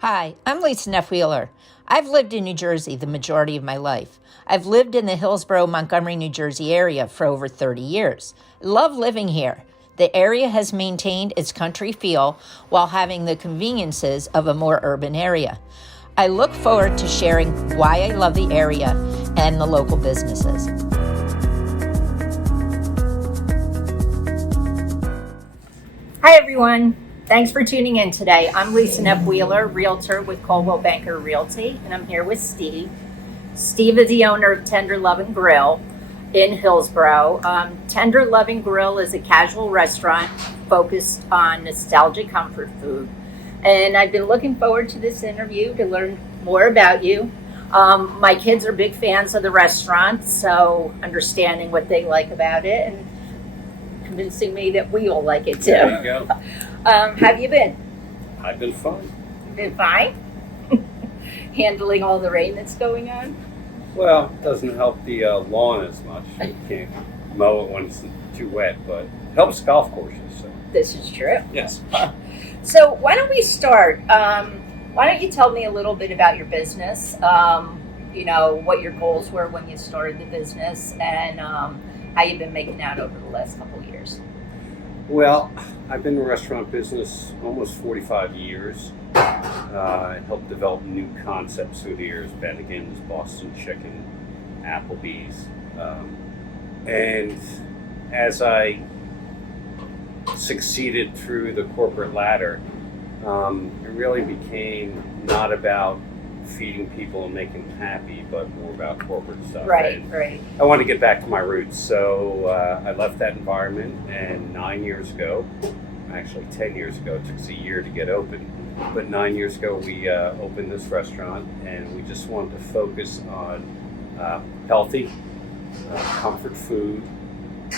Hi, I'm Lisa Neff-Wheeler. I've lived in New Jersey the majority of my life. I've lived in the Hillsborough, Montgomery, New Jersey area for over 30 years. I love living here. The area has maintained its country feel while having the conveniences of a more urban area. I look forward to sharing why I love the area and the local businesses. Hi, everyone. Thanks for tuning in today. I'm Lisa Neff-Wheeler, Realtor with Coldwell Banker Realty, and I'm here with Steve. Steve is the owner of Tender Lovin Grill in Hillsborough. Tender Lovin Grill is a casual restaurant focused on nostalgic comfort food. And I've been looking forward to this interview to learn more about you. My kids are big fans of the restaurant, so understanding what they like about it and convincing me that we all like it too. There you go. Have you been? I've been fine. You've been fine? Handling all the rain that's going on? Well, it doesn't help the lawn as much. You can't mow it when it's too wet, but it helps golf courses. So. This is true. Yes. So why don't we start? Why don't you tell me a little bit about your business? What your goals were when you started the business, and how you've been making out over the last couple of years. Well, I've been in the restaurant business almost 45 years. I helped develop new concepts through the years: Bennigan's, Boston Chicken, Applebee's. And as I succeeded through the corporate ladder, it really became not about feeding people and making them happy, but more about corporate stuff. Right. I want to get back to my roots, so I left that environment, and 9 years ago, actually 10 years ago, it took us a year to get open, but 9 years ago we opened this restaurant, and we just wanted to focus on healthy, comfort food,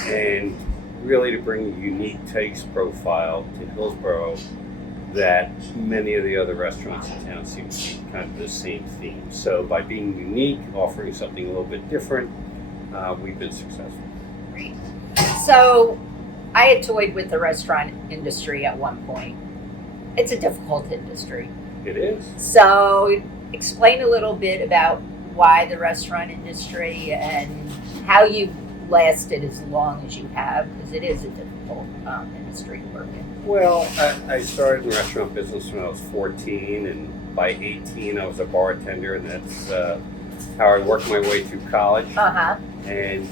and really to bring a unique taste profile to Hillsborough that many of the other restaurants in town seem to be kind of the same theme. So by being unique, offering something a little bit different, we've been successful. Great. So I had toyed with the restaurant industry at one point. It's a difficult industry. It is. So explain a little bit about why the restaurant industry and how you've lasted as long as you have, because it is a difficult industry to work in. Well, I started in the restaurant business when I was 14, and by 18 I was a bartender, and that's how I worked my way through college. Uh-huh. And,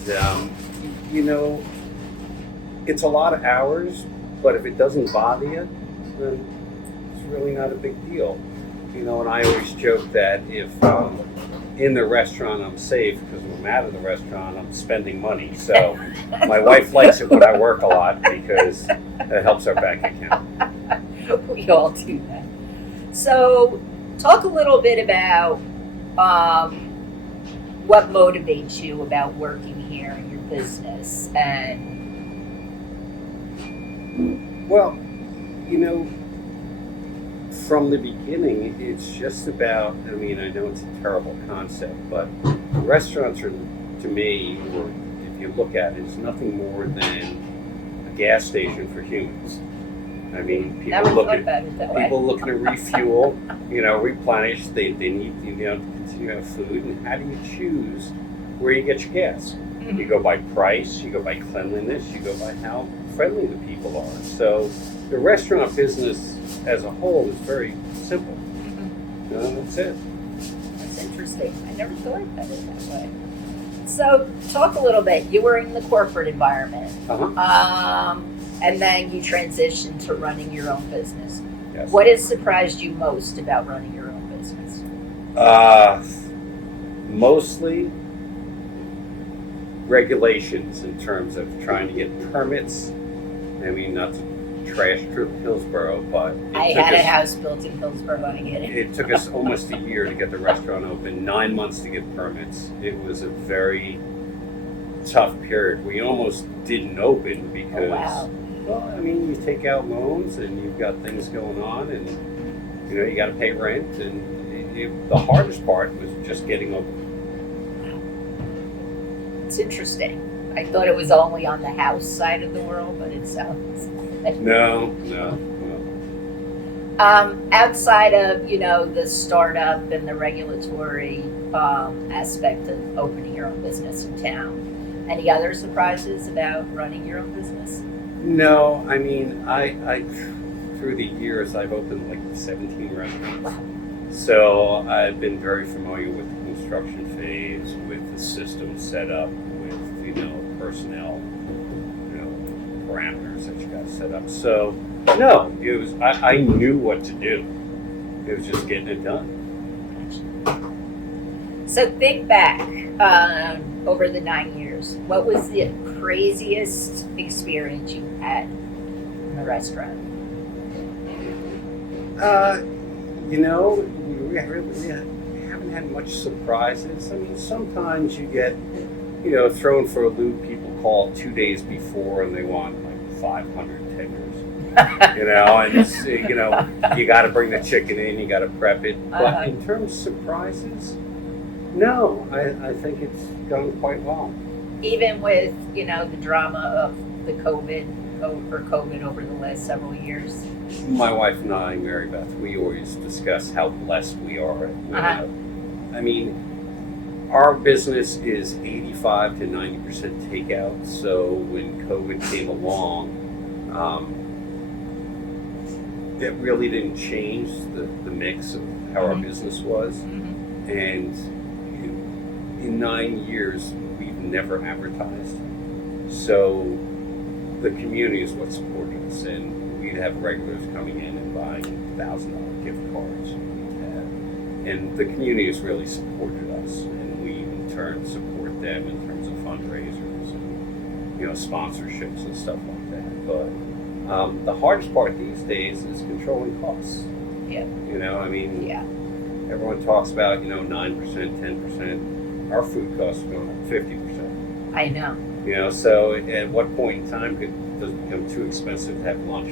it's a lot of hours, but if it doesn't bother you, then it's really not a big deal. And I always joke that if in the restaurant I'm safe, because when I'm out of the restaurant I'm spending money. So my wife likes it when I work a lot because it helps our bank account. We all do that. So talk a little bit about what motivates you about working here in your business. And well, from the beginning, it's just about, I know it's a terrible concept, but restaurants are, to me, or if you look at it, it's nothing more than a gas station for humans. People looking to refuel, replenish, they need, to continue to have food, and how do you choose where you get your gas? Mm-hmm. You go by price, you go by cleanliness, you go by how friendly the people are. So the restaurant business as a whole is very simple. Mm-hmm. That's it. That's interesting. I never thought about it that way. So talk a little bit. You were in the corporate environment. Uh-huh. And then you transitioned to running your own business. Yes. What has surprised you most about running your own business? Mostly regulations in terms of trying to get permits. Not to trash Hillsborough, but I had a house built in Hillsborough. I get it. It took us almost a year to get the restaurant open, 9 months to get permits. It was a very tough period. We almost didn't open because, you take out loans and you've got things going on, and you got to pay rent, and the hardest part was just getting open. It's interesting. I thought it was only on the house side of the world, but it sounds like... No. Outside of, the startup and the regulatory aspect of opening your own business in town, any other surprises about running your own business? No, I mean, I through the years, I've opened like 17 restaurants. So I've been very familiar with the construction phase, with the system set up, with, personnel, parameters that you got to set up. So no, I knew what to do. It was just getting it done. So think back over the 9 years. What was the craziest experience you had in a restaurant? We haven't had much surprises. I mean, sometimes you get, thrown for a loop. People call 2 days before and they want like 500 tenders. And it's, you got to bring the chicken in, you got to prep it. But in terms of surprises, no, I think it's done quite well. Even with, the drama of the COVID over the last several years. My wife and I, Mary Beth, we always discuss how blessed we are. I mean, our business is 85 to 90% takeout. So when COVID came along, it really didn't change the mix of how our business was. Mm-hmm. And in 9 years, we've never advertised. So the community is what supported us. And we'd have regulars coming in and buying $1,000 gift cards. And the community has really supported us. And we, in turn, support them in terms of fundraisers and, sponsorships and stuff like that. But the hardest part these days is controlling costs. Yeah. Yeah. Everyone talks about, 9%, 10%. Our food costs are going up 50%. I know. So at what point in time does it become too expensive to have lunch?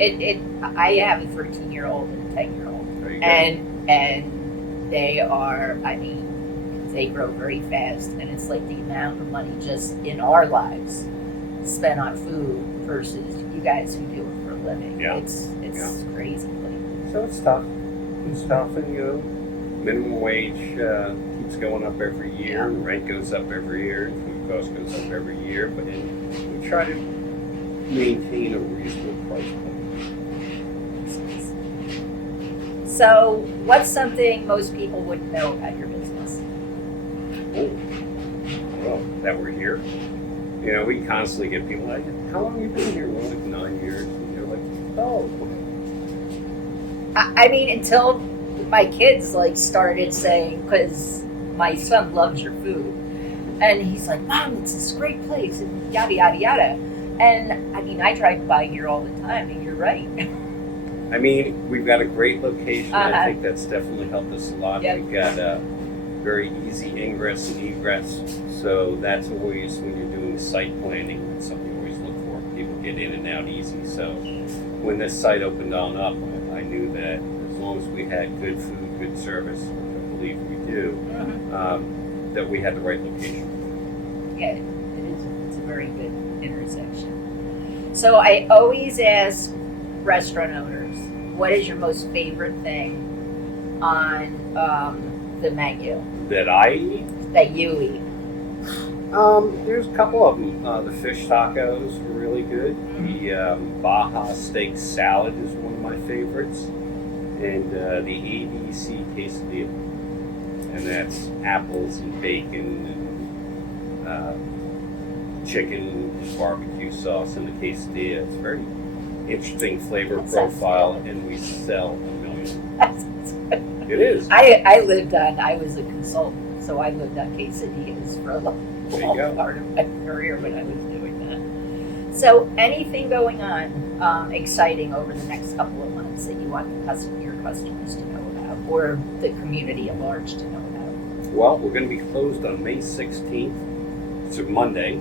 I have a 13-year-old and a 10-year-old. There you go. And they are, they grow very fast, and it's like the amount of money just in our lives spent on food versus you guys who do it for a living. Yeah. It's crazy. So it's tough. It's tough, and minimum wage keeps going up every year, and rent goes up every year, and food cost goes up every year. But we try to maintain a reasonable price point. So, what's something most people wouldn't know about your business? Oh, well, that we're here. We constantly get people like, "How long have you been here?" Well, like 9 years. And they're like, "Oh." Until my kids started saying, because my son loves your food, and he's like, "Mom, it's this great place," and yada yada yada. And I try to buy here all the time, and you're right. We've got a great location. I think that's definitely helped us a lot. Yep. We've got a very easy ingress and egress, so that's always, when you're doing site planning, that's something you always look for. People get in and out easy. So when this site opened on up, I knew that as long as we had good food, good service, which I believe we do, that we had the right location. Yeah, it is. It's a very good intersection. So I always ask restaurant owners, what is your most favorite thing on the menu That I eat? that you eat? There's a couple of them. The fish tacos are really good. The Baja steak salad is one of my favorites. And the ABC quesadilla. And that's apples and bacon and chicken, barbecue sauce, and the quesadilla. It's very interesting flavor profile, and we sell 1 million. It is. I was a consultant, so I lived on quesadillas for a long part of my career when I was doing that. So anything going on exciting over the next couple of months that you want your customers to know about, or the community at large to know about? Well, we're going to be closed on May 16th. It's a Monday.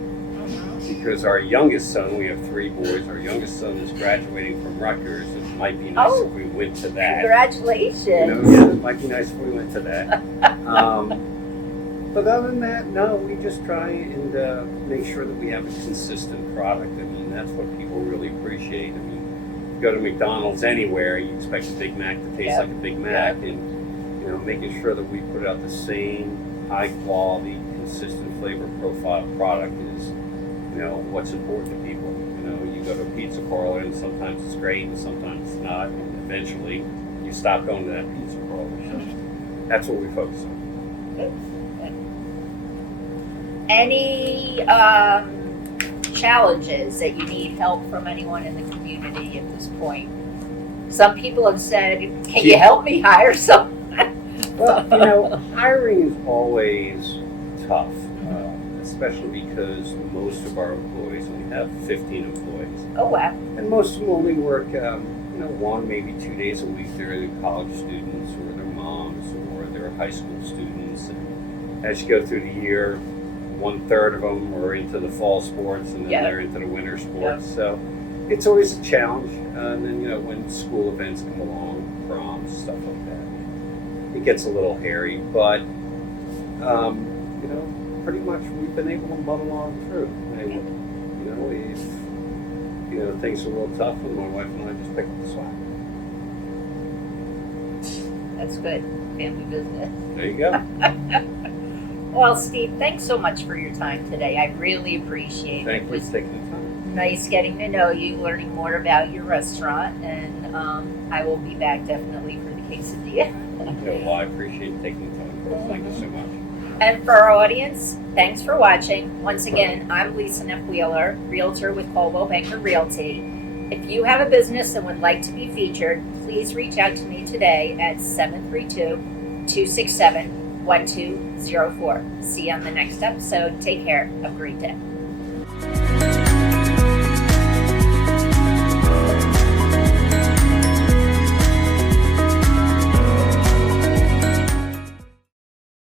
Because our youngest son, we have 3 boys, our youngest son is graduating from Rutgers. It might be nice if we went to that. Congratulations. It might be nice if we went to that. But other than that, no, we just try and make sure that we have a consistent product. That's what people really appreciate. go to McDonald's anywhere, you expect a Big Mac to taste like a Big Mac, and making sure that we put out the same high quality, consistent flavor profile product is what's important to people. You go to a pizza parlor and sometimes it's great and sometimes it's not, and eventually you stop going to that pizza parlor. So that's what we focus on. Any challenges that you need help from anyone in the community at this point? Some people have said, can you help me hire someone? Well, hiring is always tough, especially because most of our employees, and we have 15 employees. Oh, wow. And most of them only work, 1, maybe 2 days a week. They're college students or their moms or they're high school students. And as you go through the year, 1/3 of them are into the fall sports and then they're into the winter sports. So it's always a challenge. And then, when school events come along, proms, stuff like that, it gets a little hairy. But, pretty much we've been able to muddle on through. And, if things are a little tough, and my wife and I just pick up the slack. That's good. Family business. There you go. Well, Steve, thanks so much for your time today. I really appreciate it. Thank you for taking the time. Nice getting to know you, learning more about your restaurant, and I will be back definitely for the quesadilla. Well, I appreciate taking the time. Thank you so much. And for our audience, thanks for watching. Once again, I'm Lisa Neff-Wheeler, Realtor with Coldwell Banker Realty. If you have a business and would like to be featured, please reach out to me today at 732-267-1204. See you on the next episode. Take care. Have a great day.